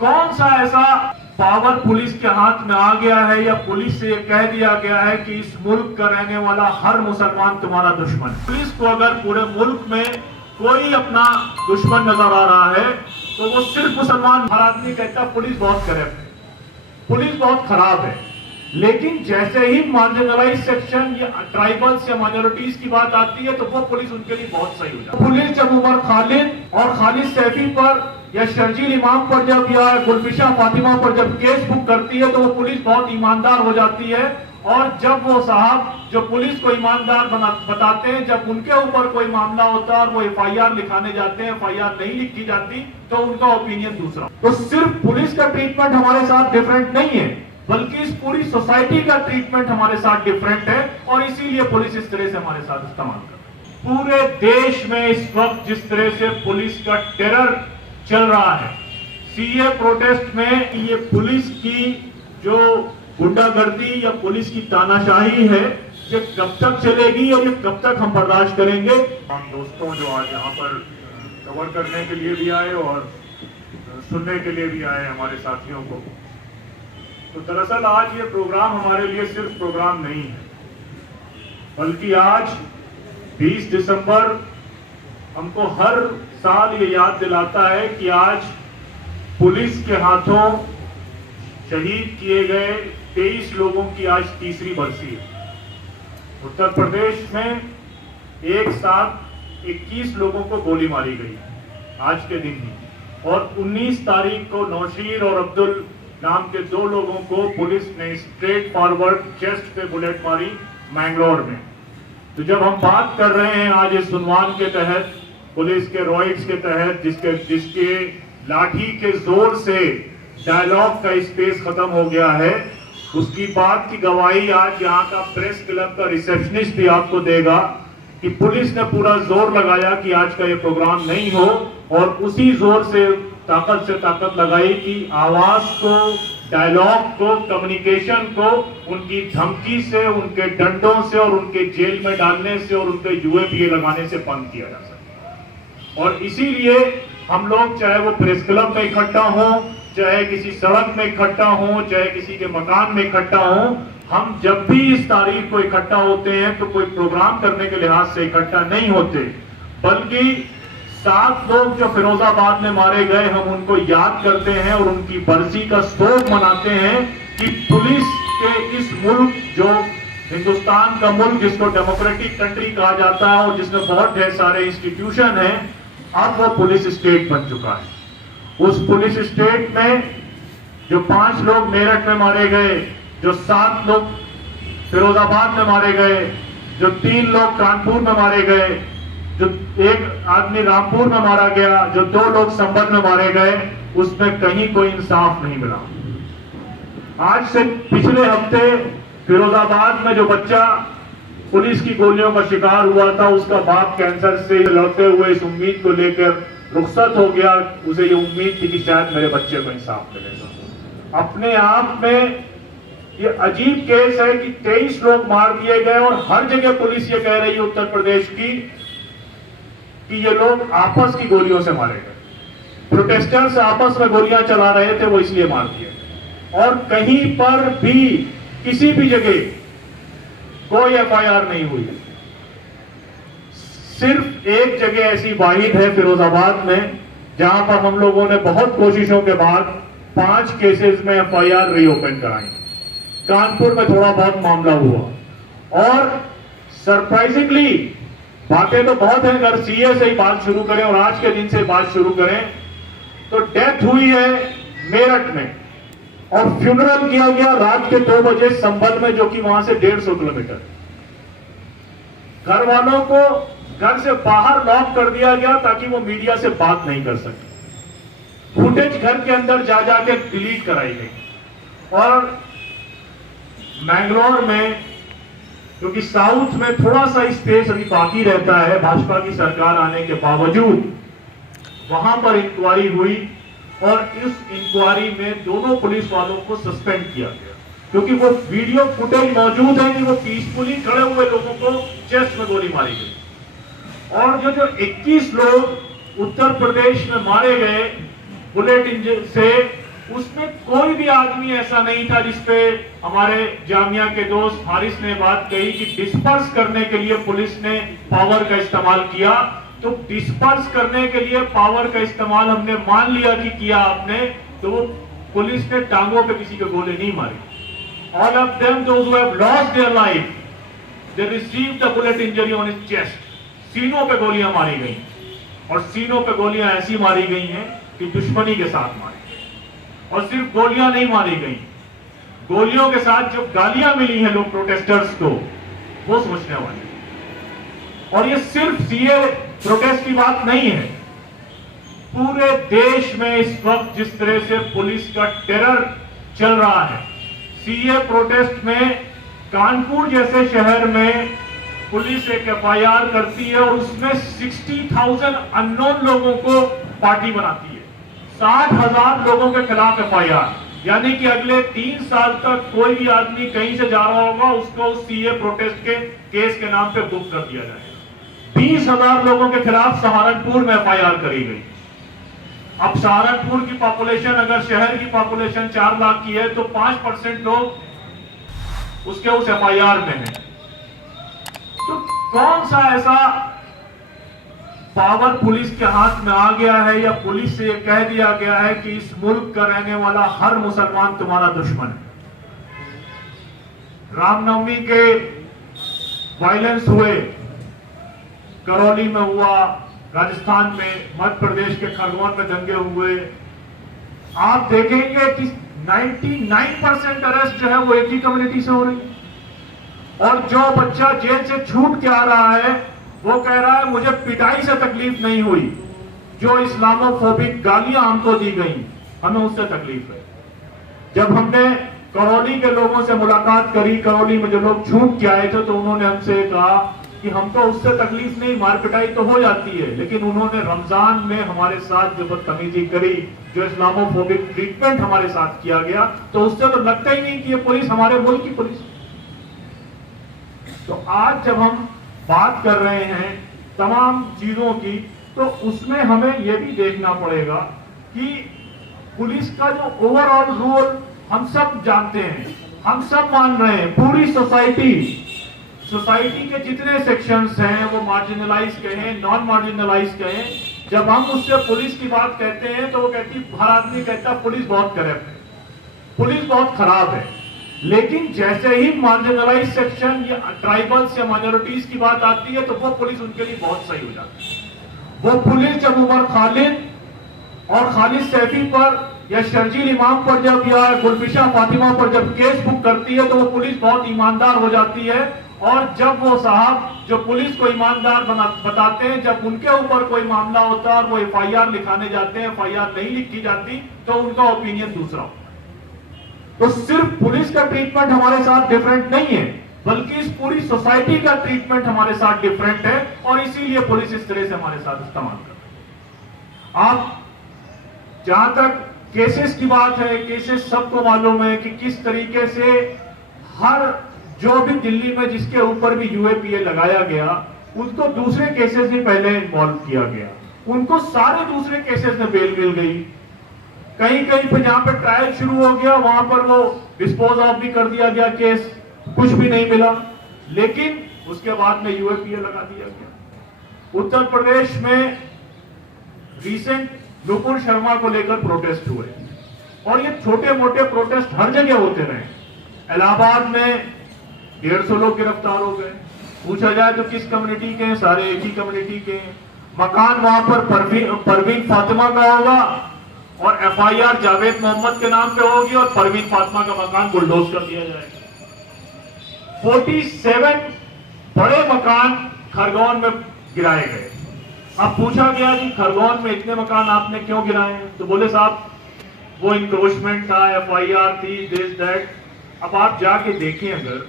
कौन सा ऐसा पावर पुलिस के हाथ में आ गया है या पुलिस से कह दिया गया है कि इस मुल्क का रहने वाला हर मुसलमान तुम्हारा दुश्मन है। पुलिस को अगर पूरे मुल्क में कोई अपना दुश्मन नजर आ रहा है तो वो सिर्फ मुसलमान। हर आदमी कहता है पुलिस बहुत करप्ट है, पुलिस बहुत खराब है, लेकिन जैसे ही मार्जिनलाइज सेक्शन या ट्राइबल्स या माइनॉरिटीज की बात आती है तो वो पुलिस उनके लिए बहुत सही हो जाती है। पुलिस जब उमर खालिद और खालिद सैफी पर या शर्जील इमाम पर जब या गुलफिशा फातिमा पर जब केस बुक करती है तो वो पुलिस बहुत ईमानदार हो जाती है। और जब वो साहब जो पुलिस को ईमानदार बताते हैं, जब उनके ऊपर कोई मामला होता है और वो एफआईआर लिखाने जाते हैं, एफआईआर नहीं लिखी जाती तो उनका ओपिनियन दूसरा। तो सिर्फ पुलिस का ट्रीटमेंट हमारे साथ डिफरेंट नहीं है, बल्कि इस पूरी सोसाइटी का ट्रीटमेंट हमारे साथ डिफरेंट है और इसीलिए पुलिस इस तरह से हमारे साथ इस्तेमाल कर रही है। पूरे देश में इस वक्त जिस तरह से पुलिस का टेरर चल रहा है, सीए प्रोटेस्ट में ये पुलिस की जो गुंडागर्दी या पुलिस की तानाशाही है, ये कब तक चलेगी और ये कब तक हम बर्दाश्त करेंगे। हम दोस्तों जो आज यहाँ पर कवर करने के लिए भी आए और सुनने के लिए भी आए हमारे साथियों को, तो दरअसल आज ये प्रोग्राम हमारे लिए सिर्फ प्रोग्राम नहीं है, बल्कि आज 20 दिसंबर हमको हर साल ये याद दिलाता है कि आज पुलिस के हाथों शहीद किए गए 23 लोगों की आज तीसरी बरसी है। उत्तर प्रदेश में एक साथ 21 लोगों को गोली मारी गई आज के दिन ही, और 19 तारीख को नौशीर और अब्दुल नाम के 2 लोगों को पुलिस ने स्ट्रेट फॉरवर्ड चेस्ट पे बुलेट मारी मैंगलोर में। तो जब हम बात कर रहे हैं आज इस सुनवान के तहत, पुलिस के रॉइट्स के तहत, जिसके लाठी के जोर से डायलॉग का स्पेस खत्म हो गया है, उसकी बात की गवाही आज यहाँ का प्रेस क्लब का रिसेप्शनिस्ट भी आपको देगा कि पुलिस ने पूरा जोर लगाया कि आज का ये प्रोग्राम नहीं हो, और उसी जोर से ताकत लगाई कि आवाज को, डायलॉग को, कम्युनिकेशन को उनकी धमकी से, उनके डंडों से और उनके जेल में डालने से और उनके यूएपीए लगाने से बंद किया जा सके। और इसीलिए हम लोग, चाहे वो प्रेस क्लब में इकट्ठा हो, चाहे किसी सड़क में इकट्ठा हो, चाहे किसी के मकान में इकट्ठा हो, हम जब भी इस तारीख को इकट्ठा होते हैं तो कोई प्रोग्राम करने के लिहाज से इकट्ठा नहीं होते, बल्कि 7 लोग जो फिरोजाबाद में मारे गए हम उनको याद करते हैं और उनकी बरसी का शोक मनाते हैं कि पुलिस के इस मुल्क, जो हिंदुस्तान का मुल्क जिसको डेमोक्रेटिक कंट्री कहा जाता है और जिसमें बहुत ढेर सारे इंस्टीट्यूशन हैं, अब वो पुलिस स्टेट बन चुका है। उस पुलिस स्टेट में जो 5 लोग मेरठ में मारे गए, जो 7 लोग फिरोजाबाद में मारे गए, जो 3 लोग कानपुर में मारे गए, जो 1 आदमी रामपुर में मारा गया, जो 2 लोग संभल में मारे गए, उसमें कहीं कोई इंसाफ नहीं मिला। आज से पिछले हफ्ते फिरोजाबाद में जो बच्चा पुलिस की गोलियों का शिकार हुआ था, उसका बाप कैंसर से लड़ते हुए इस उम्मीद को लेकर रुखसत हो गया, उसे ये उम्मीद थी कि शायद मेरे बच्चे को इंसाफ मिलेगा। अपने आप में ये अजीब केस है कि 23 लोग मार दिए गए और हर जगह पुलिस ये कह रही है उत्तर प्रदेश की कि ये लोग आपस की गोलियों से मारे गए, प्रोटेस्टर्स आपस में गोलियां चला रहे थे, वो इसलिए मार दिए गए। और कहीं पर भी किसी भी जगह कोई एफआईआर नहीं हुई। सिर्फ एक जगह ऐसी वाहिद है फिरोजाबाद में, जहां पर हम लोगों ने बहुत कोशिशों के बाद 5 केसेस में एफआईआर रीओपन कराई। कानपुर में थोड़ा बहुत मामला हुआ और सरप्राइजिंगली, बातें तो बहुत हैं, अगर सीए से ही बात शुरू करें और आज के दिन से बात शुरू करें तो डेथ हुई है मेरठ में और फ्यूनरल किया गया रात के 2 बजे संभल में, जो कि वहां से 150 किलोमीटर। घर वालों को घर से बाहर लॉक कर दिया गया ताकि वो मीडिया से बात नहीं कर सके। फुटेज घर के अंदर जा जाके डिलीट कराई गई। और मैंगलोर में, क्योंकि साउथ में थोड़ा सा स्पेस अभी बाकी रहता है भाजपा की सरकार आने के बावजूद, वहां पर इंक्वायरी हुई और इस इंक्वायरी में दोनों पुलिस वालों को सस्पेंड किया गया, क्योंकि वो वीडियो फुटेज मौजूद है कि वो पीसफुली खड़े हुए लोगों को चेस्ट में गोली मारी गई। और जो 21 लोग उत्तर प्रदेश में मारे गए बुलेट इंजन से, उसमें कोई भी आदमी ऐसा नहीं था जिसपे हमारे जामिया के दोस्त हारिस ने बात कही कि डिस्पर्स करने के लिए पुलिस ने पावर का इस्तेमाल किया। तो डिस्पर्स करने के लिए पावर का इस्तेमाल हमने मान लिया कि किया आपने, तो वो पुलिस ने टांगों पे किसी के गोले नहीं मारे। All of them those who have lost their life they received the bullet injury on his chest. सीनों पे गोलियां मारी गई और सीनों पे गोलियां ऐसी मारी गई हैं कि दुश्मनी के साथ मारी गई। और सिर्फ गोलियां नहीं मारी गई, गोलियों के साथ जो गालियां मिली हैं लोग प्रोटेस्टर्स को, वो सोचने वाली। और ये सिर्फ सीए प्रोटेस्ट की बात नहीं है, पूरे देश में इस वक्त जिस तरह से पुलिस का टेरर चल रहा है, सीए प्रोटेस्ट में कानपुर जैसे शहर में पुलिस एक एफआईआर करती है और उसमें 60,000 अननोन लोगों को पार्टी बनाती है। 60,000 लोगों के खिलाफ एफआईआर, यानी कि अगले 3 साल तक कोई भी आदमी कहीं से जा रहा होगा उसको सीए प्रोटेस्ट के केस के नाम पे बुक कर दिया जाएगा। 20,000 लोगों के खिलाफ सहारनपुर में एफआईआर करी गई। अब सहारनपुर की पॉपुलेशन, अगर शहर की पॉपुलेशन 4 लाख की है तो 5% लोग उसके उस एफआईआर में हैं। तो कौन सा ऐसा पावर पुलिस के हाथ में आ गया है या पुलिस से यह कह दिया गया है कि इस मुल्क का रहने वाला हर मुसलमान तुम्हारा दुश्मन है। रामनवमी के वायलेंस हुए, करौली में हुआ, राजस्थान में, मध्य प्रदेश के खरगोन में दंगे हुए। आप देखेंगे कि 99% अरेस्ट जो है वो एक ही कम्युनिटी से हो रही है। और जो बच्चा जेल से छूट के आ रहा है वो कह रहा है मुझे पिटाई से तकलीफ नहीं हुई, जो इस्लामोफोबिक गालियां हमको दी गई हमें उससे तकलीफ है। जब हमने करौली के लोगों से मुलाकात करी, करौली में जो लोग छूट के आए थे, तो उन्होंने हमसे कहा कि हमको उससे तकलीफ नहीं, मार पिटाई तो हो जाती है, लेकिन उन्होंने रमजान में हमारे साथ जो बदतमीजी करी, जो इस्लामोफोबिक ट्रीटमेंट हमारे साथ किया गया, तो उससे तो लगता ही नहीं कि ये पुलिस हमारे मुल्क की पुलिस। तो आज जब हम बात कर रहे हैं तमाम चीजों की, तो उसमें हमें यह भी देखना पड़ेगा कि पुलिस का जो ओवरऑल रोल हम सब जानते हैं, हम सब मान रहे हैं, पूरी सोसाइटी के जितने सेक्शंस हैं, वो मार्जिनलाइज कहें, नॉन मार्जिनलाइज कहें, जब हम उससे पुलिस की बात कहते हैं तो वो कहती, हर आदमी कहता है पुलिस बहुत करप्ट है, पुलिस बहुत खराब है। लेकिन जैसे ही मार्जिनलाइज सेक्शन या ट्राइबल्स या माइनॉरिटीज की बात आती है तो वो पुलिस उनके लिए बहुत सही हो जाती है। वो पुलिस जब उमर खालिद और खालिद सैफी पर या शर्जील इमाम पर जब या गुलफिशा फातिमा पर जब केस बुक करती है तो वो पुलिस बहुत ईमानदार हो जाती है। और जब वो साहब जो पुलिस को ईमानदार बताते हैं, जब उनके ऊपर कोई मामला होता है और वो एफआईआर लिखाने जाते हैं, एफआईआर नहीं लिखी जाती, तो उनका ओपिनियन दूसरा होता है। तो सिर्फ पुलिस का ट्रीटमेंट हमारे साथ डिफरेंट नहीं है, बल्कि इस पूरी सोसाइटी का ट्रीटमेंट हमारे साथ डिफरेंट है, और इसीलिए पुलिस इस तरह से हमारे साथ इस्तेमाल कर रही है। आप जहां तक केसेस की बात है, केसेस सबको मालूम है कि किस तरीके से हर जो भी दिल्ली में जिसके ऊपर भी यूएपीए लगाया गया, उसको दूसरे केसेस में पहले इन्वॉल्व किया गया, उनको सारे दूसरे केसेस में बेल मिल गई। कहीं कहीं पे जहां पे ट्रायल शुरू हो गया वहां पर वो डिस्पोज ऑफ भी कर दिया गया केस, कुछ भी नहीं मिला, लेकिन उसके बाद में यूएपीए लगा दिया गया। उत्तर प्रदेश में रिसेंट नुपुर शर्मा को लेकर प्रोटेस्ट हुए, और ये छोटे मोटे प्रोटेस्ट हर जगह होते रहे। इलाहाबाद में 150 लोग गिरफ्तार हो गए। पूछा जाए तो किस कम्युनिटी के हैं? सारे एक ही कम्युनिटी के हैं। मकान वहां पर परवीन फातिमा का होगा और एफआईआर जावेद मोहम्मद के नाम पे होगी, और परवीन फातिमा का मकान बुलडोज कर दिया जाएगा। 47 बड़े मकान खरगोन में गिराए गए। अब पूछा गया कि खरगोन में इतने मकान आपने क्यों गिराए हैं? तो बोले साहब वो इंक्रोचमेंट था, एफआईआर थी, दिस दैट। अब आप जाके देखें अगर,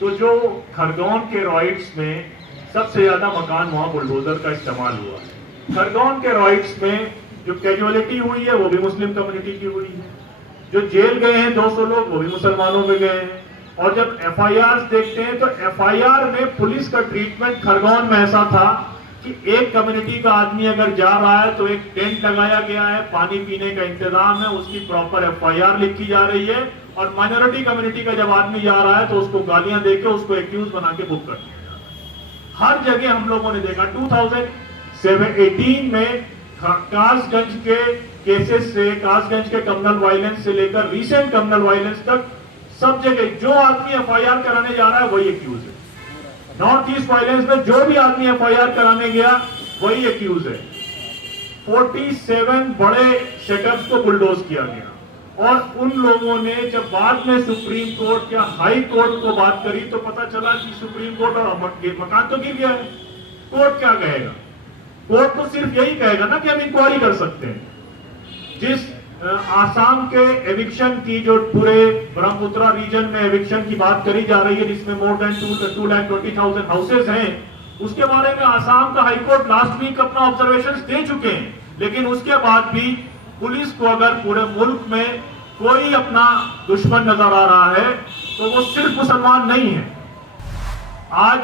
तो जो खरगोन के रॉइड्स में सबसे ज्यादा मकान वहां बुलडोजर का इस्तेमाल हुआ है। खरगोन के रॉइड्स में जो कैजुअलिटी हुई है वो भी मुस्लिम कम्युनिटी की हुई है। जो जेल गए हैं 200 लोग वो भी मुसलमानों में गए हैं। और जब एफआईआर देखते हैं तो एफआईआर में पुलिस का ट्रीटमेंट खरगोन में ऐसा था कि एक कम्युनिटी का आदमी अगर जा रहा है तो एक टेंट लगाया गया है, पानी पीने का इंतजाम है, उसकी प्रॉपर FIR लिखी जा रही है, और माइनॉरिटी कम्युनिटी का जब आदमी जा रहा है तो उसको गालियां देके उसको एक्यूज बना के बुक कर दिया जाता है। हर जगह हम लोगों ने देखा 2018 में कासगंज के केसेस से, कासगंज के कम्युनल वायलेंस से लेकर रिसेंट कम्युनल वायलेंस तक सब जगह जो आदमी FIR कराने जा रहा है वही एक्यूज है। नॉर्थ ईस्ट वायलेंस में जो भी आदमी FIR कराने गया वही एक्यूज है। 47 बड़े सेटअप्स को बुलडोज किया गया, और उन लोगों ने जब बाद में सुप्रीम कोर्ट या हाई कोर्ट को बात करी तो पता चला कि सुप्रीम कोर्ट और मकान तो गिर गया है। कोर्ट क्या कहेगा? कोर्ट तो सिर्फ यही कहेगा ना कि हम इंक्वायरी कर सकते हैं। जिस आसाम के एविक्शन की, जो पूरे ब्रह्मपुत्रा रीजन में एविक्शन की बात करी जा रही है, जिसमें मोर देन 2,20,000 हाउसेज हैं, उसके बारे में आसाम का हाईकोर्ट लास्ट वीक अपना ऑब्जर्वेशंस दे चुके हैं। लेकिन उसके बाद भी पुलिस को अगर पूरे मुल्क में कोई अपना दुश्मन नजर आ रहा है तो वो सिर्फ मुसलमान नहीं है। आज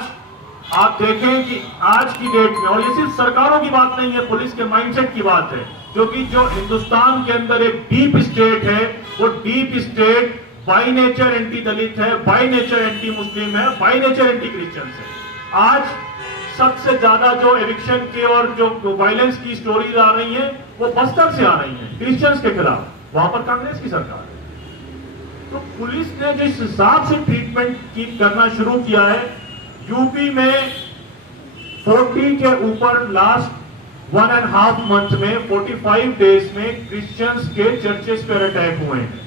आप देखें कि आज की डेट में, और ये सिर्फ सरकारों की बात नहीं है, पुलिस के माइंडसेट की बात है, क्योंकि जो हिंदुस्तान के अंदर एक डीप स्टेट है, वो deep state by nature anti Dalit है, बाय नेचर एंटी मुस्लिम है, बाय नेचर एंटी क्रिश्चियन है। आज सबसे ज्यादा जो एविक्शन के और जो वायलेंस की स्टोरीज आ रही हैं वो बस्तर से आ रही हैं, क्रिश्चियंस के खिलाफ। वहां पर कांग्रेस की सरकार है। तो पुलिस ने जिस हिसाब से ट्रीटमेंट करना शुरू किया है, यूपी में 40 के ऊपर लास्ट 1.5 मंथ में 45 डेज में क्रिश्चियंस के चर्चेस पर अटैक हुए हैं,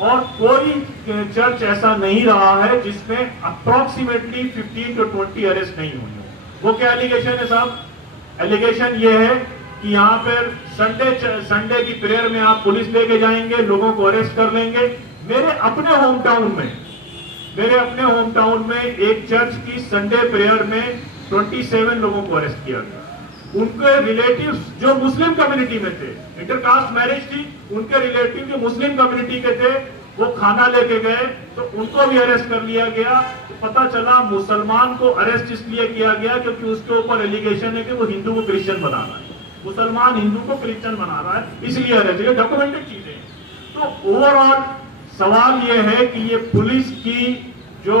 और कोई चर्च ऐसा नहीं रहा है जिसमें अप्रोक्सीमेटली 15 to 20 अरेस्ट नहीं हुई हो। वो क्या एलिगेशन है साहब? एलिगेशन ये है कि यहाँ पर संडे की प्रेयर में आप पुलिस लेके जाएंगे, लोगों को अरेस्ट कर लेंगे। मेरे अपने होम टाउन में एक चर्च की संडे प्रेयर में 27 लोगों को अरेस्ट किया गया। उनके रिलेटिव्स जो मुस्लिम कम्युनिटी में थे, इंटरकास्ट मैरिज थी, उनके रिलेटिव जो मुस्लिम कम्युनिटी के थे वो खाना लेके गए तो उनको भी अरेस्ट कर लिया गया। तो पता चला मुसलमान को अरेस्ट इसलिए किया गया क्योंकि उसके ऊपर एलिगेशन है कि वो हिंदू को क्रिश्चियन बना रहा है, मुसलमान हिंदू को क्रिश्चियन बना रहा है, इसलिए अरेस्ट। ये डॉक्यूमेंटेड चीजें। तो ओवरऑल सवाल ये है कि ये पुलिस की जो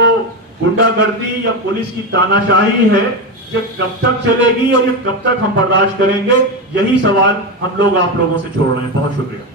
गुंडागर्दी या पुलिस की तानाशाही है, ये कब तक चलेगी और ये कब तक हम बर्दाश्त करेंगे? यही सवाल हम लोग आप लोगों से छोड़ रहे हैं। बहुत शुक्रिया।